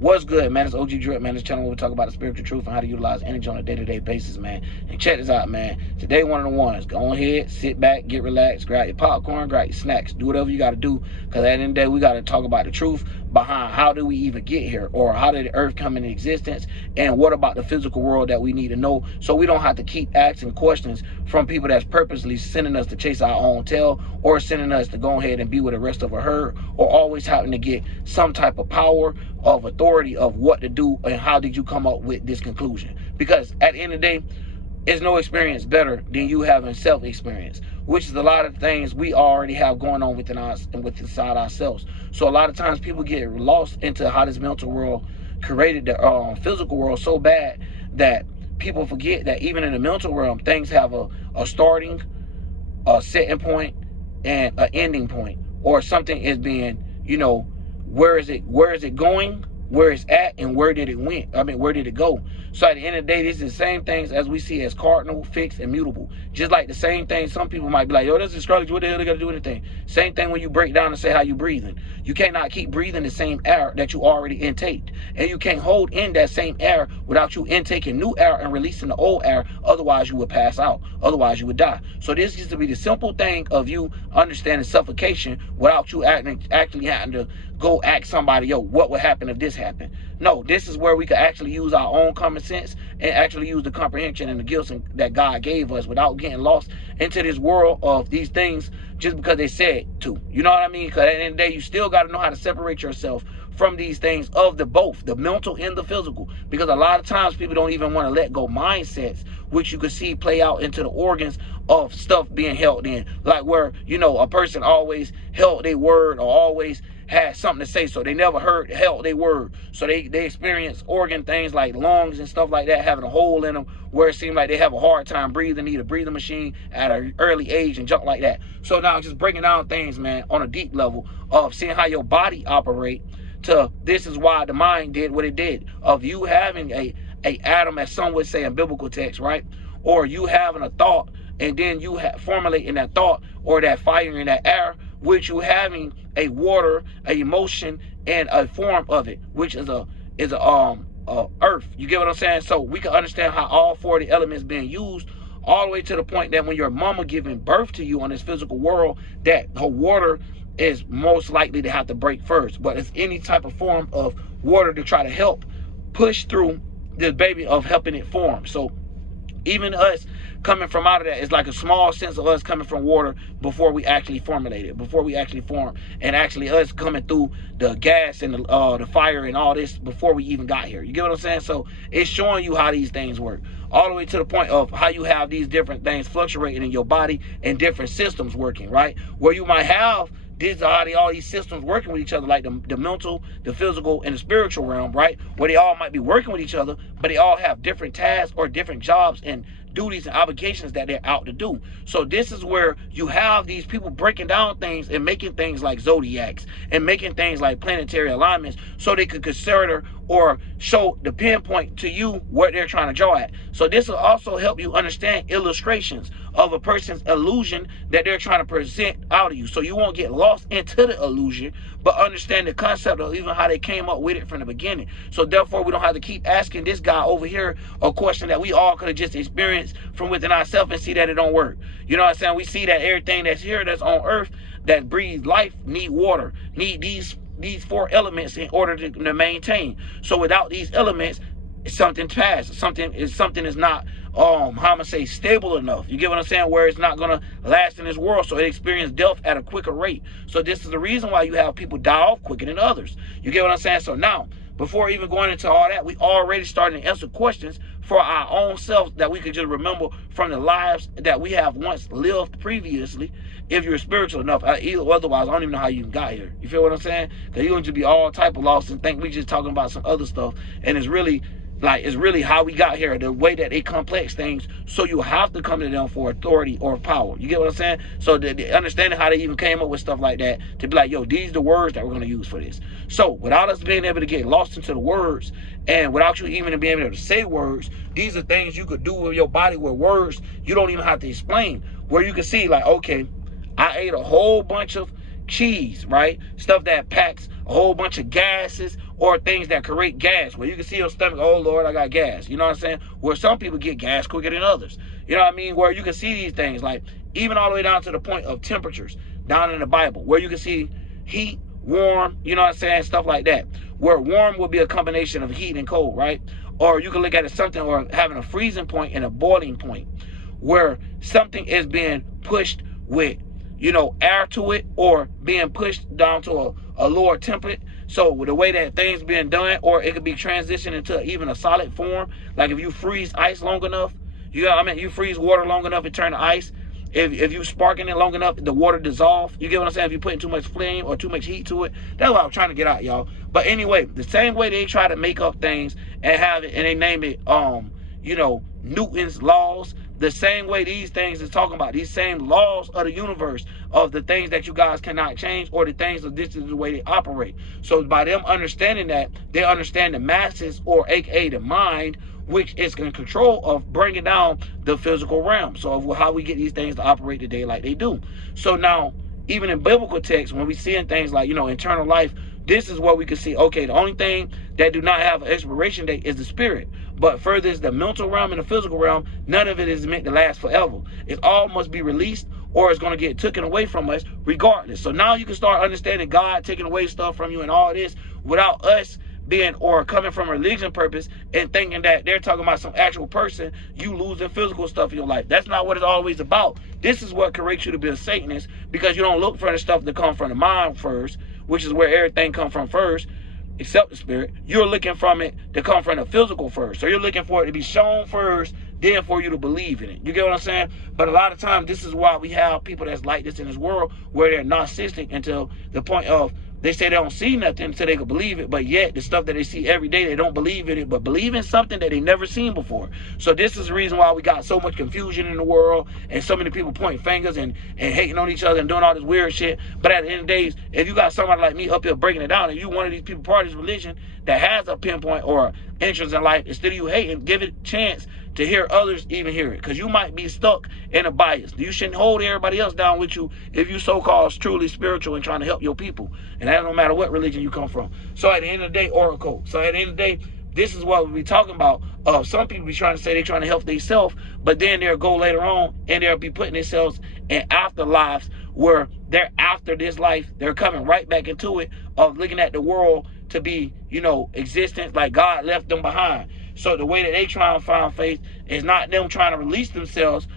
What's good, man? It's OG Drip, man. This channel where we talk about the spiritual truth and how to utilize energy on a day-to-day basis, man. And check this out, man. Today, one of the ones. Go ahead, sit back, get relaxed, grab your popcorn, grab your snacks. Do whatever you got to do, because at the end of the day, we got to talk about the truth behind how did we even get here, or how did the earth come into existence, and what about the physical world that we need to know, so we don't have to keep asking questions from people that's purposely sending us to chase our own tail, or sending us to go ahead and be with the rest of a herd, or always having to get some type of power of authority of what to do and how did you come up with this conclusion. Because at the end of the day, there's no experience better than you having self-experience, which is a lot of things we already have going on within us and inside ourselves. So a lot of times people get lost into how this mental world created the physical world so bad that people forget that even in the mental realm, things have a starting, a setting point, and an ending point, or something is being, where is it going, where it's at, and where did it go. So at the end of the day, this is the same things as we see as cardinal, fixed, and mutable. Just like the same thing, some people might be like, yo, this is astrology, what the hell they got to do with anything? Same thing when you break down and say how you breathing. You cannot keep breathing the same air that you already intaked. And you can't hold in that same air without you intaking new air and releasing the old air. Otherwise, you would pass out. Otherwise, you would die. So this used to be the simple thing of you understanding suffocation without you actually having to go ask somebody, yo, what would happen if this happened? No, this is where we could actually use our own common sense and actually use the comprehension and the gifts that God gave us without getting lost into this world of these things just because they said to. You know what I mean? Because at the end of the day, you still got to know how to separate yourself from these things of the both, the mental and the physical. Because a lot of times people don't even want to let go mindsets, which you can see play out into the organs of stuff being held in. Like where, a person always held their word or always had something to say, so they never held their word. So they experience organ things like lungs and stuff like that having a hole in them where it seems like they have a hard time breathing, need a breathing machine at an early age and junk like that. So now just breaking down things, man, on a deep level of seeing how your body operate to this is why the mind did what it did, of you having a atom, as some would say in biblical text, right? Or you having a thought and then you formulating that thought or that fire in that air, which you having a water, a emotion, and a form of it, which is a earth. You get what I'm saying? So we can understand how all four of the elements being used, all the way to the point that when your mama giving birth to you on this physical world, that her water is most likely to have to break first. But it's any type of form of water to try to help push through this baby of helping it form. So even us coming from out of that is like a small sense of us coming from water before we actually formulate it, before we actually form, and actually us coming through the gas and the fire and all this before we even got here. You get what I'm saying? So it's showing you how these things work, all the way to the point of how you have these different things fluctuating in your body and different systems working, right? Where you might have all these systems working with each other, like the mental, the physical, and the spiritual realm, right? Where they all might be working with each other, but they all have different tasks or different jobs and duties and obligations that they're out to do. So this is where you have these people breaking down things and making things like zodiacs and making things like planetary alignments so they could consider or show the pinpoint to you what they're trying to draw at. So this will also help you understand illustrations of a person's illusion that they're trying to present out of you, so you won't get lost into the illusion, but understand the concept of even how they came up with it from the beginning. So therefore, we don't have to keep asking this guy over here a question that we all could have just experienced from within ourselves and see that it don't work. You know what I'm saying? We see that everything that's here, that's on earth, that breathes life, need water, need these four elements in order to maintain. So without these elements, something passes. Something is not how I'm gonna say stable enough. You get what I'm saying? Where it's not gonna last in this world, so it experiences death at a quicker rate. So this is the reason why you have people die off quicker than others. You get what I'm saying? So now, before even going into all that, we already starting to answer questions for our own selves that we could just remember from the lives that we have once lived previously, if you're spiritual enough. Otherwise, I don't even know how you even got here. You feel what I'm saying? Because you're going to be all type of lost and think we just talking about some other stuff. And it's really how we got here, the way that they complex things, so you have to come to them for authority or power. You get what I'm saying? So the understanding how they even came up with stuff like that, to be like, yo, these are the words that we're going to use for this. So without us being able to get lost into the words, and without you even being able to say words, these are things you could do with your body with words you don't even have to explain, where you can see like, okay, I ate a whole bunch of cheese, right? Stuff that packs a whole bunch of gases or things that create gas, where you can see your stomach, oh Lord, I got gas. You know what I'm saying? Where some people get gas quicker than others. You know what I mean? Where you can see these things, like even all the way down to the point of temperatures down in the Bible, where you can see heat, warm, you know what I'm saying? Stuff like that. Where warm will be a combination of heat and cold, right? Or you can look at it something, or having a freezing point and a boiling point, where something is being pushed with, you know, air to it, or being pushed down to a lower temperature. So with the way that things being done, or it could be transitioned into even a solid form. Like if you freeze ice long enough, you freeze water long enough, it turn to ice. If you sparking it long enough, the water dissolve. You get what I'm saying? If you putting too much flame or too much heat to it, that's what I'm trying to get out, y'all. But anyway, the same way they try to make up things and have it, and they name it, you know, Newton's laws. The same way these things is talking about, these same laws of the universe, of the things that you guys cannot change, or the things that this is the way they operate. So by them understanding that, they understand the masses, or aka the mind, which is in control of bringing down the physical realm. So of how we get these things to operate today like they do. So now, even in biblical texts, when we seeing things like, you know, eternal life, this is what we can see. Okay, the only thing that do not have an expiration date is the spirit. But further is the mental realm and the physical realm. None of it is meant to last forever. It all must be released, or it's going to get taken away from us regardless. So now you can start understanding God taking away stuff from you and all this without us being, or coming from a religion purpose and thinking that they're talking about some actual person, you losing physical stuff in your life. That's not what it's always about. This is what creates you to be a Satanist, because you don't look for the stuff that come from the mind first, which is where everything comes from first, except the spirit. You're looking from it to come from the physical first. So you're looking for it to be shown first, then for you to believe in it. You get what I'm saying? But a lot of times, this is why we have people that's like this in this world, where they're narcissistic until the point of, they say they don't see nothing until they can believe it, but yet the stuff that they see every day, they don't believe in it, but believe in something that they never seen before. So this is the reason why we got so much confusion in the world, and so many people pointing fingers and hating on each other and doing all this weird shit. But at the end of the day, if you got somebody like me up here breaking it down, and you one of these people part of this religion that has a pinpoint or interest in life, instead of you hating, give it a chance to hear others even hear it, because you might be stuck in a bias. You shouldn't hold everybody else down with you if you so-called truly spiritual and trying to help your people. And that don't matter what religion you come from. So at the end of the day, oracle. So at the end of the day, this is what we be talking about. Some people be trying to say they're trying to help themselves, but then they'll go later on and they'll be putting themselves in afterlives where they're after this life, they're coming right back into it, of looking at the world to be, you know, existence like God left them behind. So the way that they try and find faith is not them trying to release themselves,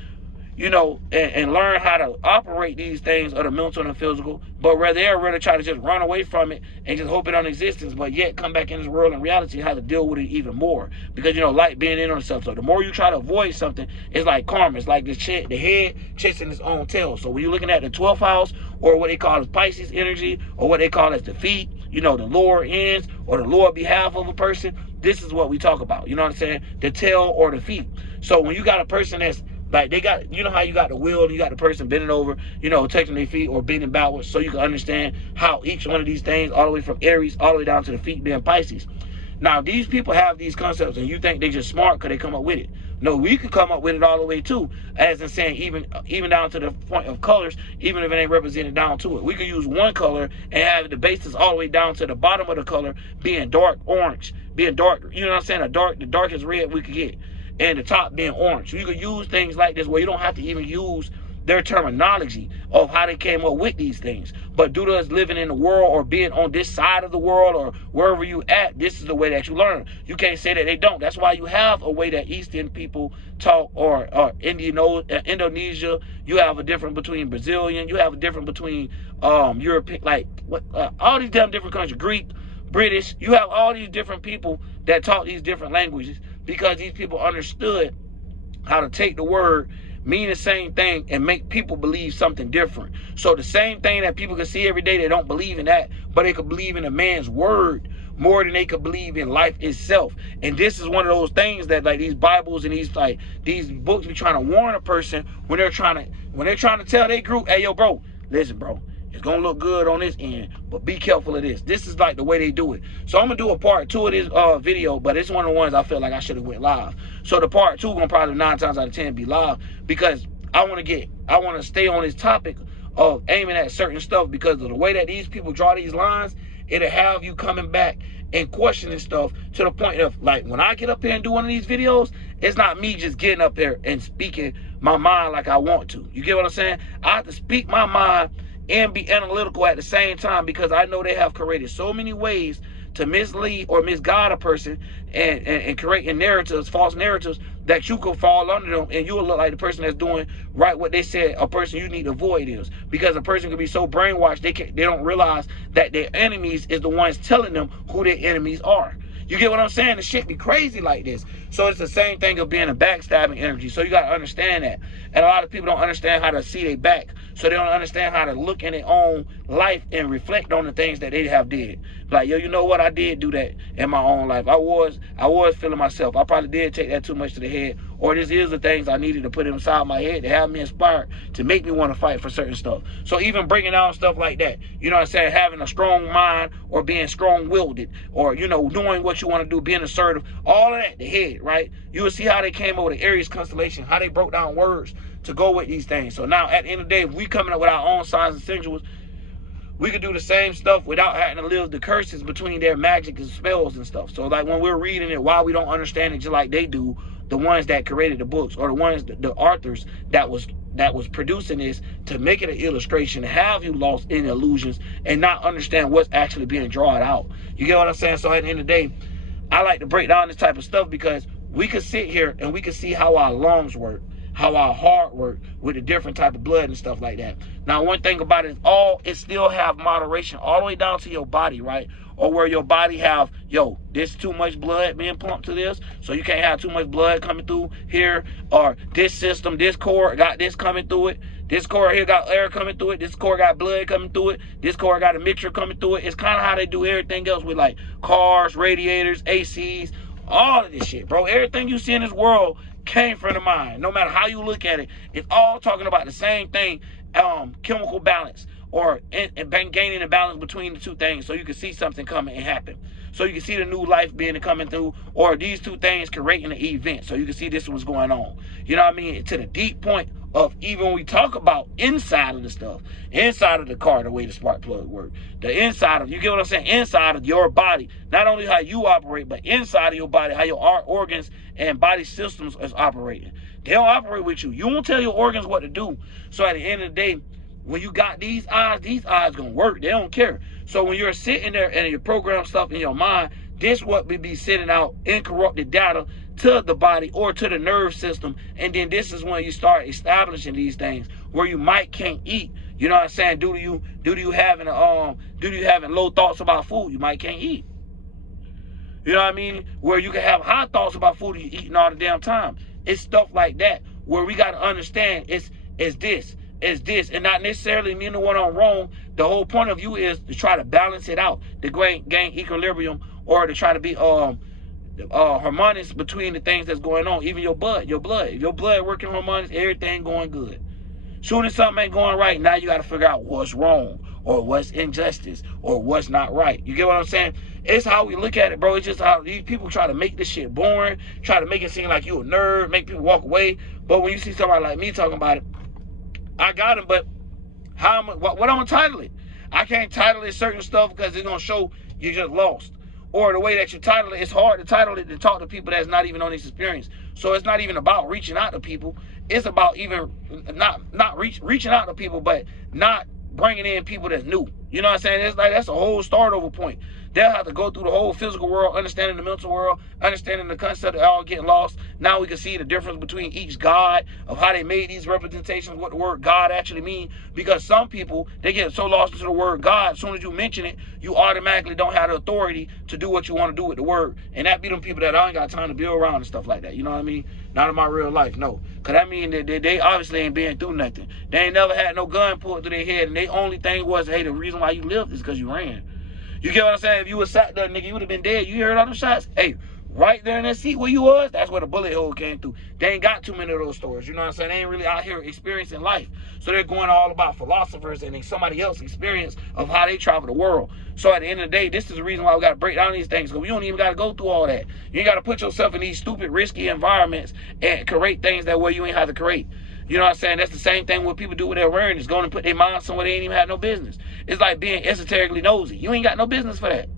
you know, and learn how to operate these things of the mental and the physical, but rather they're really trying to just run away from it and just hope it on existence, but yet come back in this world in reality, how to deal with it even more. Because, you know, light being in on itself. So the more you try to avoid something, it's like karma. It's like this the head chasing its own tail. So when you're looking at the 12th house, or what they call as Pisces energy, or what they call as the feet, you know, the lower ends or the lower behalf of a person, this is what we talk about. You know what I'm saying? The tail or the feet. So when you got a person that's like, they got, you know how you got the wheel and you got the person bending over, you know, touching their feet or bending backwards, so you can understand how each one of these things, all the way from Aries all the way down to the feet being Pisces. Now, these people have these concepts and you think they just smart because they come up with it. No, we could come up with it all the way too, as in saying even down to the point of colors, even if it ain't represented down to it. We could use one color and have the basis all the way down to the bottom of the color being dark orange, being dark, you know what I'm saying? The darkest red we could get, and the top being orange. So you could use things like this where you don't have to even use their terminology of how they came up with these things. But due to us living in the world, or being on this side of the world, or wherever you at, this is the way that you learn. You can't say that they don't. That's why you have a way that Eastern people talk, or Indonesia. You have a difference between Brazilian. You have a difference between European, like all these damn different countries, Greek, British. You have all these different people that talk these different languages, because these people understood how to take the word, mean the same thing, and make people believe something different. So the same thing that people can see every day, they don't believe in that, but they could believe in a man's word more than they could believe in life itself. And this is one of those things that, like, these Bibles and these books be trying to warn a person when they're trying to tell their group, hey, yo, bro, listen, bro, it's gonna look good on this end, but be careful of this. This is like the way they do it. So I'm gonna do a part 2 of this video, but it's one of the ones I feel like I should have went live. So the part 2 gonna probably 9 times out of 10 be live, because I want to stay on this topic of aiming at certain stuff, because of the way that these people draw these lines, it'll have you coming back and questioning stuff, to the point of, like, when I get up here and do one of these videos, it's not me just getting up there and speaking my mind like I want to. You get what I'm saying? I have to speak my mind and be analytical at the same time, because I know they have created so many ways to mislead or misguide a person, and creating narratives, false narratives, that you can fall under them, and you will look like the person that's doing right what they said a person you need to avoid is. Because a person can be so brainwashed, they don't realize that their enemies is the ones telling them who their enemies are. You get what I'm saying? The shit be crazy like this. So it's the same thing of being a backstabbing energy. So you got to understand that. And a lot of people don't understand how to see their back. So they don't understand how to look in their own life and reflect on the things that they have did. Like, yo, you know what? I did do that in my own life. I was feeling myself. I probably did take that too much to the head. Or this is the things I needed to put inside my head to have me inspired, to make me want to fight for certain stuff. So even bringing out stuff like that, you know what I'm saying? Having a strong mind, or being strong-willed, or, you know, knowing what you want to do, being assertive, all of that, the head, right? You will see how they came over the Aries constellation, how they broke down words to go with these things. So now, at the end of the day, if we coming up with our own signs and signals, we could do the same stuff without having to live the curses between their magic and spells and stuff. So, like, when we're reading it, why we don't understand it just like they do, the ones that created the books, or the ones, the authors that was producing this, to make it an illustration, have you lost in illusions and not understand what's actually being drawn out. You get what I'm saying? So at the end of the day, I like to break down this type of stuff, because we could sit here and we could see how our lungs work, how our heart work with a different type of blood and stuff like that. Now, one thing about it is, it still have moderation all the way down to your body, right? Or where your body have, yo, this too much blood being pumped to this, so you can't have too much blood coming through here. Or this system, this core got this coming through it. This core here got air coming through it. This core got blood coming through it. This core got a mixture coming through it. It's kind of how they do everything else with, like, cars, radiators, ACs, all of this shit, bro. Everything you see in this world came from the mind. No matter how you look at it, it's all talking about the same thing, chemical balance, or gaining a balance between the two things, so you can see something coming and happen. So you can see the new life being coming through, or these two things creating an event, so you can see this was going on. You know what I mean? To the deep point of, even when we talk about inside of the stuff, inside of the car, the way the spark plug works, the inside of, you get what I'm saying? Inside of your body, not only how you operate, but inside of your body, how your organs and body systems is operating. They don't operate with you. You won't tell your organs what to do. So at the end of the day, when you got these eyes gonna work. They don't care. So when you're sitting there and you program stuff in your mind, this what we be sending out incorrupted data to the body or to the nerve system. And then this is when you start establishing these things where you can't eat. You know what I'm saying? Due to you having low thoughts about food, you can't eat. You know what I mean? Where you can have high thoughts about food and you're eating all the damn time. It's stuff like that where we got to understand it's this, and not necessarily neither one on wrong. The whole point of view is to try to balance it out, to gain equilibrium, or to try to be harmonious between the things that's going on. Even your blood, if your blood working harmonious, everything going good. Soon as something ain't going right, now you got to figure out what's wrong, or what's injustice, or what's not right. You get what I'm saying? It's how we look at it, bro. It's just how these people try to make this shit boring, try to make it seem like you a nerd, make people walk away. But when you see somebody like me talking about it, I got him, but what I'm gonna title it? I can't title it certain stuff because it's gonna show you just lost. Or the way that you title it, it's hard to title it to talk to people that's not even on this experience. So it's not even about reaching out to people. It's about even not reaching out to people, but not bringing in people that's new. You know what I'm saying? It's like that's a whole start over point. They'll have to go through the whole physical world, understanding the mental world, understanding the concept of all getting lost. Now we can see the difference between each God, of how they made these representations, what the word God actually means. Because some people, they get so lost into the word God, as soon as you mention it, you automatically don't have the authority to do what you want to do with the word. And that be them people that I ain't got time to be around and stuff like that. You know what I mean? Not in my real life, no. Because that mean that they obviously ain't been through nothing. They ain't never had no gun pulled through their head, and the only thing was, hey, the reason why you lived is because you ran. You get what I'm saying? If you was sat there, nigga, you would have been dead. You heard all them shots? Hey, right there in that seat where you was, that's where the bullet hole came through. They ain't got too many of those stories. You know what I'm saying? They ain't really out here experiencing life. So they're going all about philosophers and somebody else's experience of how they travel the world. So at the end of the day, this is the reason why we got to break down these things, because we don't even got to go through all that. You ain't got to put yourself in these stupid, risky environments and create things that way you ain't have to create. You know what I'm saying? That's the same thing what people do with their awareness, going to put their mind somewhere they ain't even had no business. It's like being esoterically nosy. You ain't got no business for that.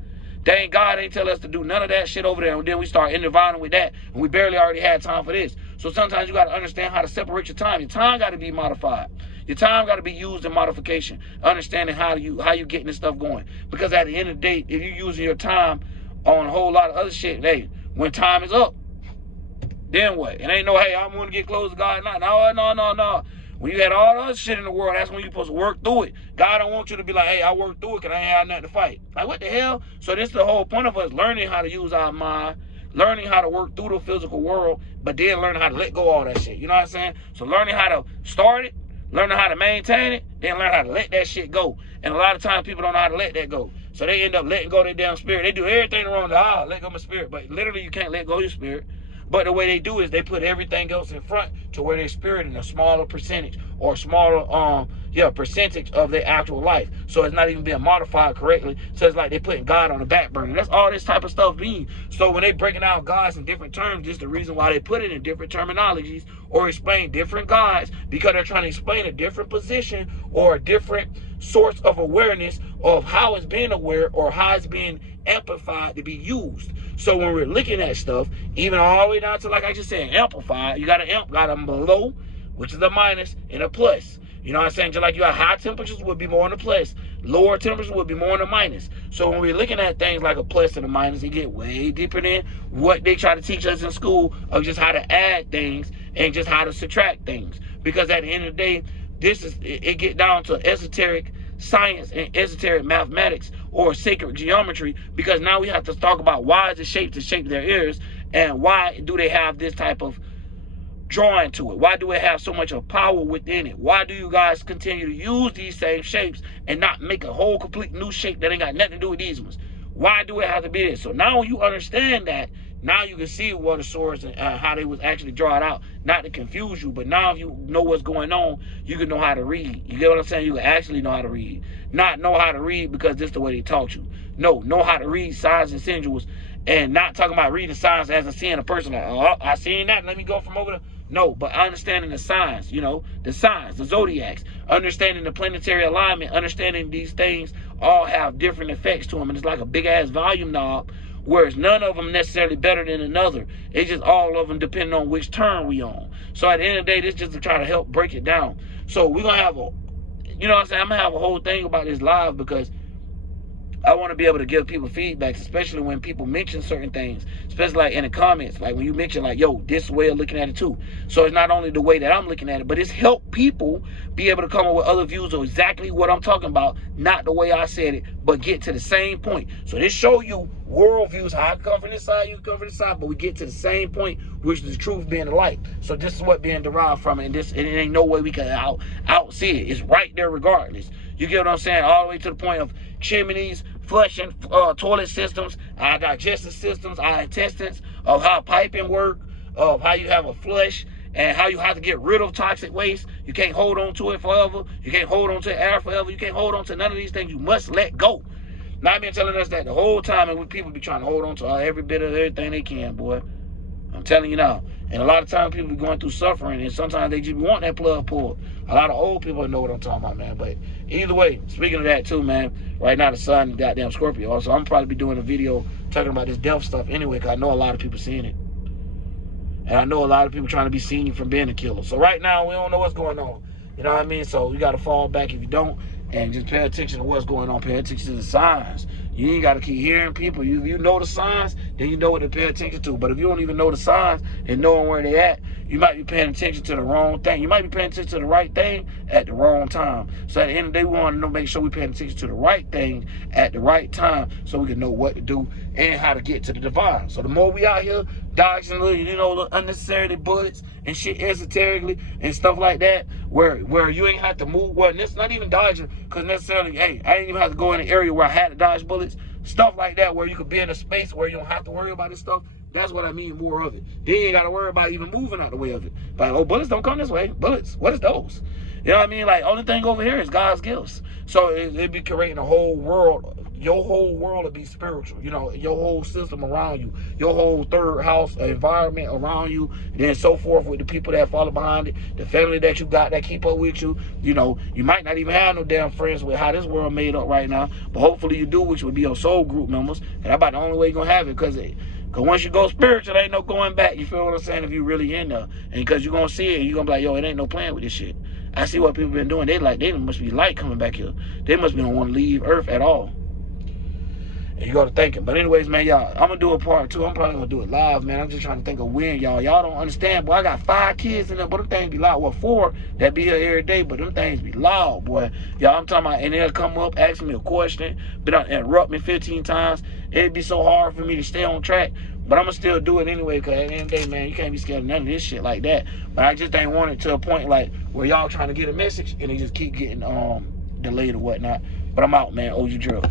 Dang, God ain't tell us to do none of that shit over there, and then we start intertwining with that, and we barely already had time for this. So sometimes you got to understand how to separate your time. Your time got to be modified. Your time got to be used in modification. Understanding how you getting this stuff going. Because at the end of the day, if you're using your time on a whole lot of other shit, hey, when time is up, then what? It ain't no, hey, I'm going to get close to God. No. When you had all the other shit in the world, that's when you're supposed to work through it. God don't want you to be like, hey, I worked through it because I ain't had nothing to fight. Like, what the hell? So this is the whole point of us learning how to use our mind, learning how to work through the physical world, but then learning how to let go of all that shit. You know what I'm saying? So learning how to start it, learning how to maintain it, then learn how to let that shit go. And a lot of times people don't know how to let that go. So they end up letting go of their damn spirit. They do everything wrong. Let go of my spirit. But literally you can't let go of your spirit. But the way they do is they put everything else in front to where their spirit in a smaller percentage or smaller percentage of their actual life. So it's not even being modified correctly. So it's like they're putting God on the back burner. That's all this type of stuff means. So when they breaking out gods in different terms, this is the reason why they put it in different terminologies or explain different gods, because they're trying to explain a different position or a different source of awareness of how it's being aware or how it's being amplified to be used. So when we're looking at stuff, even all the way down to, like I just said, amplified, you got an amp, got a below, which is a minus, and a plus. You know what I'm saying? Just like you have high temperatures would be more on the plus, lower temperatures would be more on the minus. So when we're looking at things like a plus and a minus, you get way deeper than what they try to teach us in school of just how to add things and just how to subtract things. Because at the end of the day, it get down to esoteric science and esoteric mathematics or sacred geometry, because now we have to talk about why is it shaped to shape their ears, and why do they have this type of drawing to it? Why do it have so much of power within it? Why do you guys continue to use these same shapes and not make a whole complete new shape that ain't got nothing to do with these ones? Why do it have to be this? So now when you understand that, now you can see what the source and how they was actually drawn out, not to confuse you, but now if you know what's going on, you can know how to read. You get what I'm saying? You can actually know how to read. Not know how to read because this is the way they taught you. No, know how to read signs and sigils, and not talking about reading signs as a seeing a person like, oh, I seen that, let me go from over there. No, but understanding the signs, the signs, the zodiacs, understanding the planetary alignment, understanding these things all have different effects to them. And it's like a big-ass volume knob, whereas none of them necessarily better than another. It's just all of them depending on which turn we on. So at the end of the day, this is just to try to help break it down. So we're going to have I'm going to have a whole thing about this live, because I want to be able to give people feedback, especially when people mention certain things, especially like in the comments, like when you mention like, yo, this way of looking at it too. So it's not only the way that I'm looking at it, but it's helped people be able to come up with other views of exactly what I'm talking about, not the way I said it, but get to the same point. So this show you worldviews, how I come from this side, you come from this side, but we get to the same point, which is the truth being the light. So this is what being derived from it, and it ain't no way we can out see it. It's right there regardless. You get what I'm saying? All the way to the point of chimneys, flushing, toilet systems, our digestive systems, our intestines, of how piping work, of how you have a flush, and how you have to get rid of toxic waste. You can't hold on to it forever. You can't hold on to air forever. You can't hold on to none of these things. You must let go. Now, I've been telling us that the whole time, and people be trying to hold on to every bit of everything they can, boy. I'm telling you now. And a lot of times people be going through suffering, and sometimes they just want that plug pulled. A lot of old people know what I'm talking about, man. But either way, speaking of that too, man, right now the sun, goddamn Scorpio. Also, I'm probably be doing a video talking about this death stuff anyway, because I know a lot of people seeing it. And I know a lot of people trying to be seen from being a killer. So right now, we don't know what's going on. You know what I mean? So you got to fall back if you don't, and just pay attention to what's going on. Pay attention to the signs. You ain't got to keep hearing people. You know the signs, then you know what to pay attention to. But if you don't even know the signs and knowing where they at, you might be paying attention to the wrong thing. You might be paying attention to the right thing at the wrong time. So at the end of the day, we want to make sure we paying attention to the right thing at the right time, so we can know what to do and how to get to the divine. So the more we out here dodging little, unnecessarily bullets and shit esoterically and stuff like that, where you ain't have to move. Well, it's not even dodging, because necessarily, hey, I ain't even have to go in an area where I had to dodge bullets. Stuff like that, where you could be in a space where you don't have to worry about this stuff. That's what I mean, more of it. Then you ain't got to worry about even moving out the way of it. But, oh, bullets don't come this way. Bullets, what is those? You know what I mean? Like, only thing over here is God's gifts. So it be creating a whole world, your whole world will be spiritual. You know, your whole system around you, your whole third house environment around you, and then so forth with the people that follow behind it, the family that you got that keep up with you. You know, you might not even have no damn friends with how this world made up right now, but hopefully you do, which would be your soul group members. And that's about the only way you're gonna have it, because once you go spiritual, ain't no going back. You feel what I'm saying? If you really in there, and because you're gonna see it, you're gonna be like, yo, it ain't no playing with this shit. I see what people been doing. They must be light coming back here. They must be don't want to leave Earth at all. And you got to thinking. But anyways, man, y'all, I'm gonna do a part 2. I'm probably gonna do it live, man. I'm just trying to think of when, y'all. Y'all don't understand, boy. I got 5 kids in there, but them things be loud. Well, 4 that be here every day, but them things be loud, boy. Y'all, I'm talking about, and they'll come up, ask me a question, but interrupt me 15 times. It'd be so hard for me to stay on track. But I'm gonna still do it anyway, because at the end of the day, man, you can't be scared of none of this shit like that. But I just ain't want it to a point like where y'all trying to get a message and it just keep getting delayed or whatnot. But I'm out, man. OG Drill.